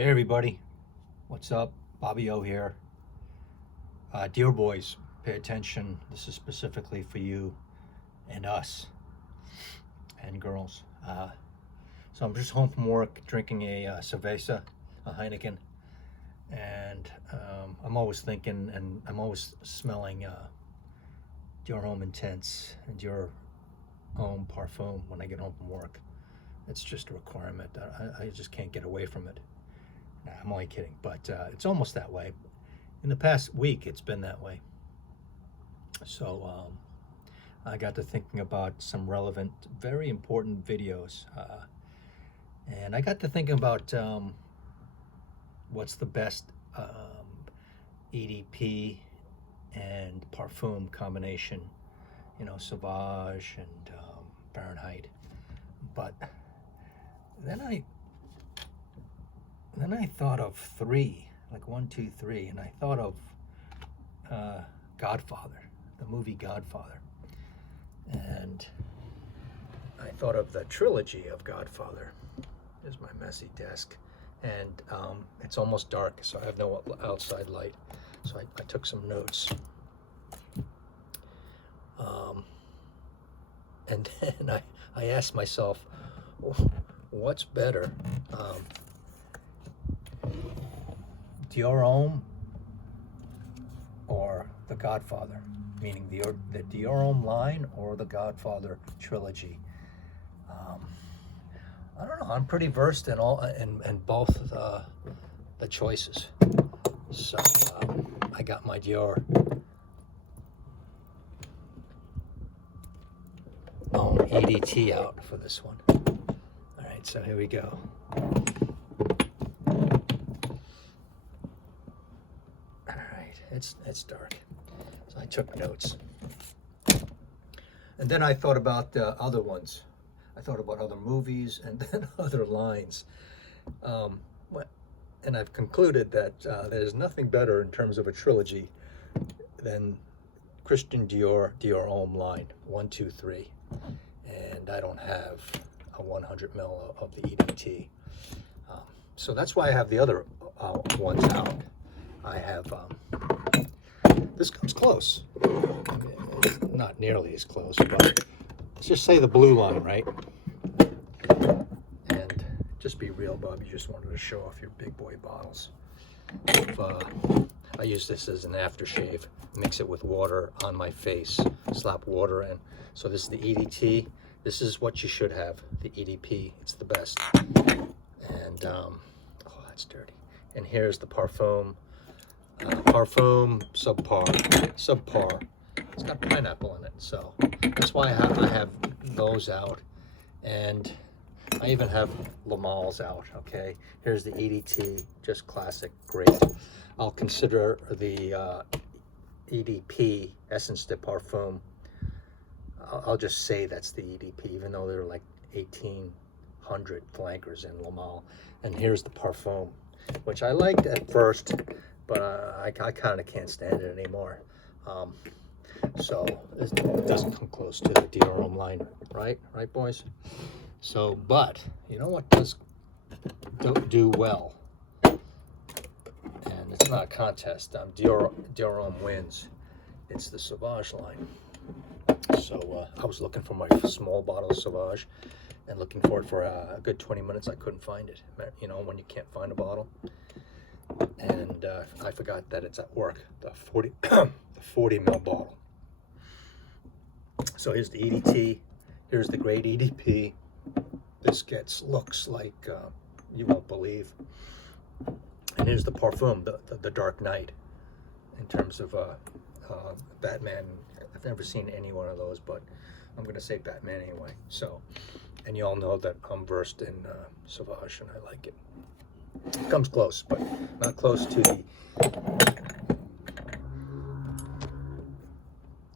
Hey everybody, what's up? Bobby O here. Dear boys, pay attention. This is specifically for you and us and girls. So I'm just home from work drinking a cerveza, a Heineken, and I'm always thinking and I'm always smelling Dior Homme Intense and Dior Homme Parfum when I get home from work. It's just a requirement. I just can't get away from it. Nah, I'm only kidding, but it's almost that way. In the past week, it's been that way. So I got to thinking about some relevant, very important videos. And I got to thinking about what's the best EDP and parfum combination, you know, Sauvage and Fahrenheit. But then I thought of three, like 1, 2, 3, and I thought of Godfather, the movie Godfather. And I thought of the trilogy of Godfather. There's my messy desk. And it's almost dark, so I have no outside light. So I took some notes. And then I asked myself, what's better? Dior Homme or the Godfather, meaning the Dior Homme line or the Godfather trilogy. I don't know. I'm pretty versed in both the choices. So I got my Dior Homme EDT out for this one. All right, so here we go. It's dark, so I took notes, and then I thought about other ones. I thought about other movies and then other lines, and I've concluded that there's nothing better in terms of a trilogy than Christian Dior Homme line 1, 2, 3, and I don't have a 100 ml of the EDT, so that's why I have the other ones out. I have this comes close. It's not nearly as close, but let's just say the blue line, right? And just be real, Bob. You just wanted to show off your big boy bottles. I use this as an aftershave. Mix it with water on my face. Slap water in. So this is the EDT. This is what you should have. The EDP. It's the best. And oh, that's dirty. And here's the Parfum. Parfum subpar. It's got pineapple in it, so that's why I have those out, and I even have Lamal's out. Okay, here's the EDT, just classic, great. I'll consider the EDP Essence de Parfum. I'll just say that's the EDP, even though they're like 1,800 flankers in Lamal. And here's the Parfum, which I liked at first, but I kind of can't stand it anymore. So it doesn't come close to the Dior Homme line, right, boys? So, but you know what does do well, and it's not a contest. Dior Homme wins. It's the Sauvage line. So I was looking for my small bottle of Sauvage, and looking for it for a good 20 minutes. I couldn't find it. You know, when you can't find a bottle. And I forgot that it's at work, the 40 ml bottle. So here's the EDT, here's the great EDP. This looks like you won't believe. And here's the Parfum, the Dark Knight, in terms of Batman. I've never seen any one of those, but I'm going to say Batman anyway. So, and you all know that I'm versed in Sauvage, and I like it. It comes close, but not close to the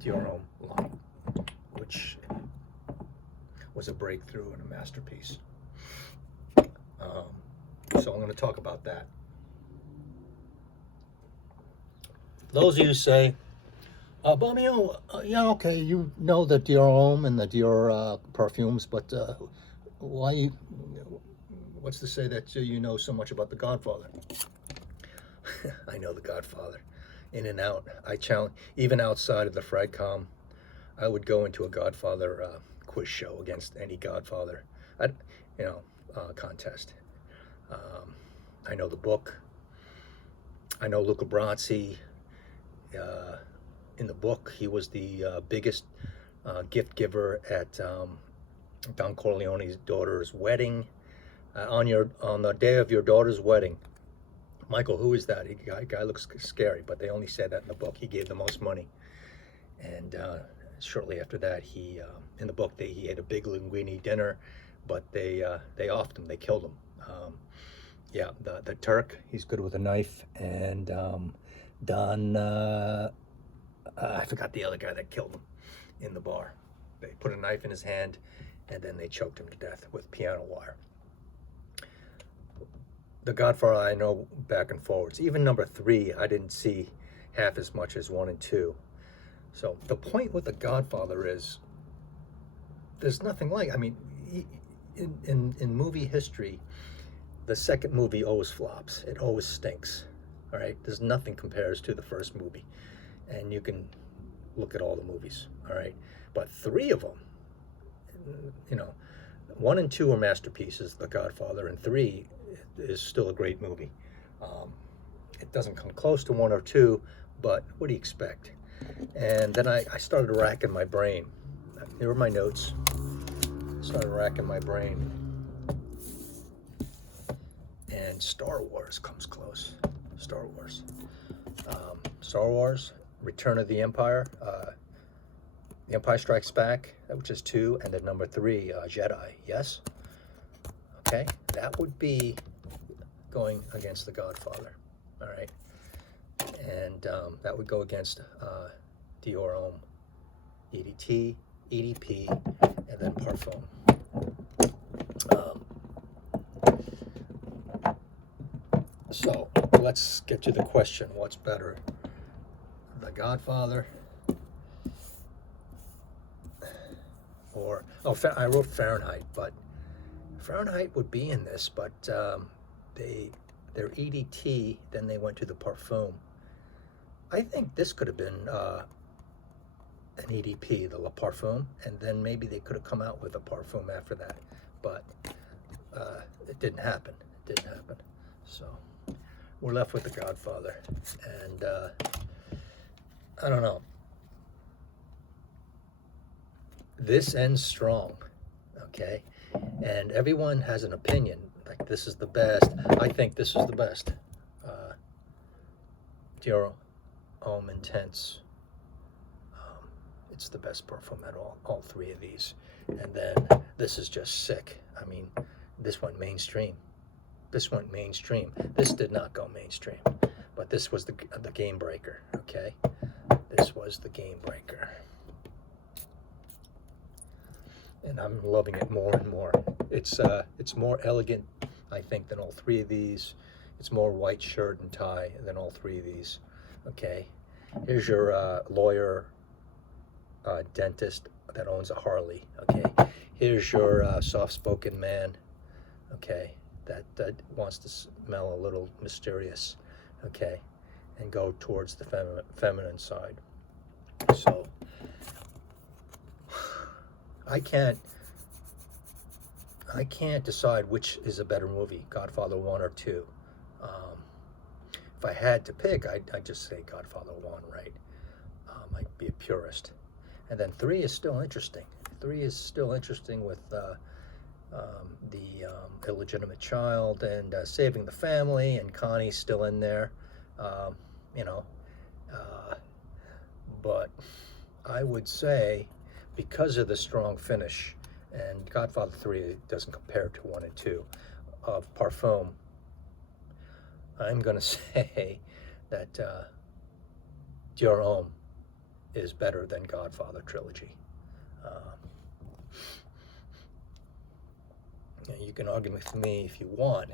Dior Homme line, which was a breakthrough and a masterpiece. So I'm going to talk about that. Those of you say, Bobby, yeah, okay, you know the Dior Homme and the Dior perfumes, but what's to say that you know so much about The Godfather? I know The Godfather, in and out. I challenge, even outside of the Fragcom, I would go into a Godfather quiz show against any Godfather, contest. I know the book. I know Luca Brasi. In the book, he was the biggest gift giver at Don Corleone's daughter's wedding. On the day of your daughter's wedding, Michael, who is that? Guy looks scary, but they only said that in the book. He gave the most money, and shortly after that, in the book he had a big linguine dinner, but they offed him. They killed him. Yeah, the Turk. He's good with a knife, and Don. I forgot the other guy that killed him in the bar. They put a knife in his hand, and then they choked him to death with piano wire. The Godfather, I know back and forwards. Even number 3, I didn't see half as much as 1 and 2. So the point with The Godfather is, there's nothing like, I mean, in movie history, the second movie always flops. It always stinks. All right, there's nothing compares to the first movie, and you can look at all the movies. All right, but 3 of them, 1 and 2 are masterpieces, The Godfather, and 3 is still a great movie. It doesn't come close to 1 or 2, but what do you expect? And then I started racking my brain. Here were my notes. Started racking my brain. And Star Wars comes close. Star Wars. Star Wars, Return of the Empire, The Empire Strikes Back, which is 2, and then number 3, Jedi. Yes? Okay, that would be going against The Godfather. All right, and that would go against Dior Homme EDT, EDP, and then Parfum. So let's get to the question: what's better, The Godfather or I wrote Fahrenheit, but Fahrenheit would be in this, but their EDT, then they went to the Parfum. I think this could have been an EDP, the La Parfum, and then maybe they could have come out with a Parfum after that, but it didn't happen. It didn't happen. So we're left with The Godfather, and I don't know. This ends strong, okay? And everyone has an opinion, like this is the best. I think this is the best. Dior Homme Intense. It's the best parfum at all 3 of these. And then this is just sick. I mean, this went mainstream. This went mainstream. This did not go mainstream, but this was the game breaker, okay? This was the game breaker. And I'm loving it more and more. It's more elegant, I think, than all 3 of these. It's more white shirt and tie than all 3 of these. Okay, here's your lawyer, dentist that owns a Harley. Okay, here's your soft-spoken man. Okay, that wants to smell a little mysterious. Okay, and go towards the feminine side. So I can't decide which is a better movie, Godfather 1 or 2. If I had to pick, I'd just say Godfather 1, right? I'd be a purist. And then 3 is still interesting. 3 is still interesting with the illegitimate child and saving the family, and Connie's still in there, but I would say, because of the strong finish, and Godfather 3 doesn't compare to 1 and 2 of Parfum, I'm going to say that Dior Homme is better than Godfather trilogy. You can argue with me if you want,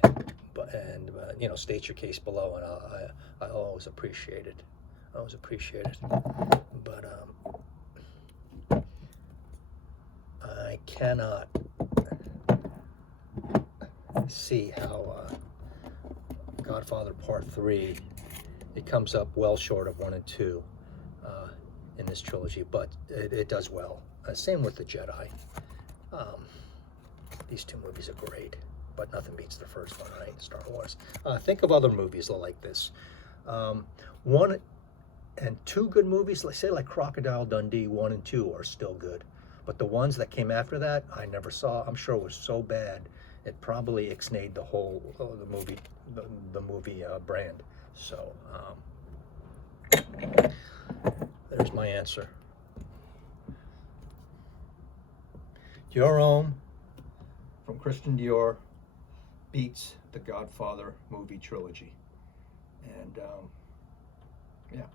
but state your case below, and I always appreciate it. Always appreciate it. But I cannot see how Godfather Part 3, it comes up well short of 1 and 2 in this trilogy, but it does well. Same with the Jedi. These two movies are great, but nothing beats the first one, right? Star Wars. Think of other movies like this. 1 and 2 good movies, let's say like Crocodile Dundee 1 and 2 are still good, but the ones that came after that, I never saw. I'm sure it was so bad it probably ixnayed the whole the movie brand. So there's my answer. Dior Homme from Christian Dior beats the Godfather movie trilogy. And yeah,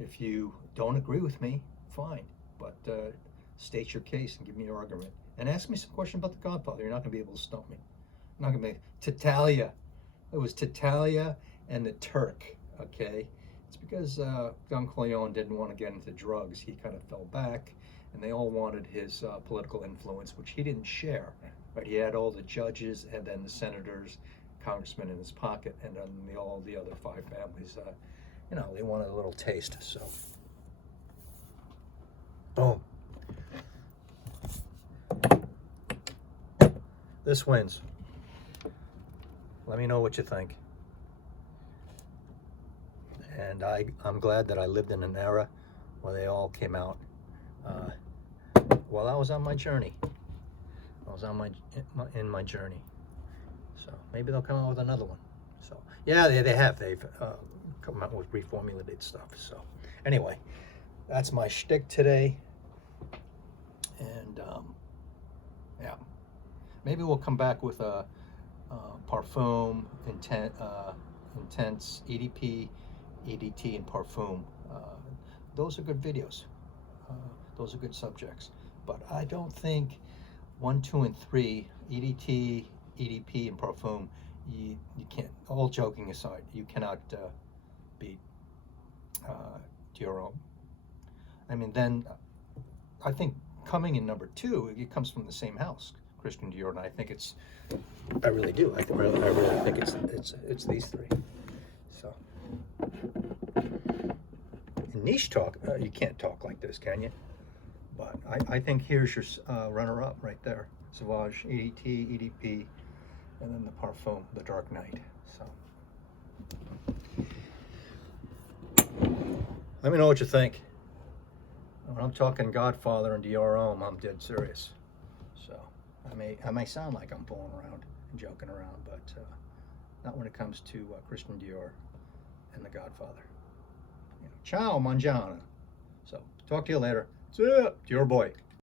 if you don't agree with me, fine, but state your case and give me your argument. And ask me some question about the Godfather. You're not going to be able to stump me. I'm not going to be Titalia. It was Titalia and the Turk, okay? It's because Don Corleone didn't want to get into drugs. He kind of fell back, and they all wanted his political influence, which he didn't share. Right? He had all the judges and then the senators, congressmen in his pocket, and then all the other 5 families, you know, they wanted a little taste. So, boom. This wins. Let me know what you think. And I'm glad that I lived in an era where they all came out while I was on my journey. I was on in my journey. So maybe they'll come out with another one. So yeah, they have. They've come out with reformulated stuff. So anyway, that's my shtick today. And yeah, maybe we'll come back with a Parfum Intense EDP, EDT, and Parfum. Those are good videos. Those are good subjects. But I don't think 1, 2, and 3, EDT, EDP, and Parfum, you can't, all joking aside, you cannot beat Dior Homme. I mean, then I think coming in number 2, it comes from the same house, Christian Dior, and I think I really do. I really think it's these 3. So, in niche talk, you can't talk like this, can you? But I think here's your runner-up right there. Sauvage, EDT, EDP, and then the Parfum, the Dark Knight. So, let me know what you think. When I'm talking Godfather and Dior Homme, I'm dead serious. So, I may sound like I'm fooling around and joking around, but not when it comes to Christian Dior and the Godfather. You know, ciao, mangiana. So, talk to you later. See ya, Dior boy.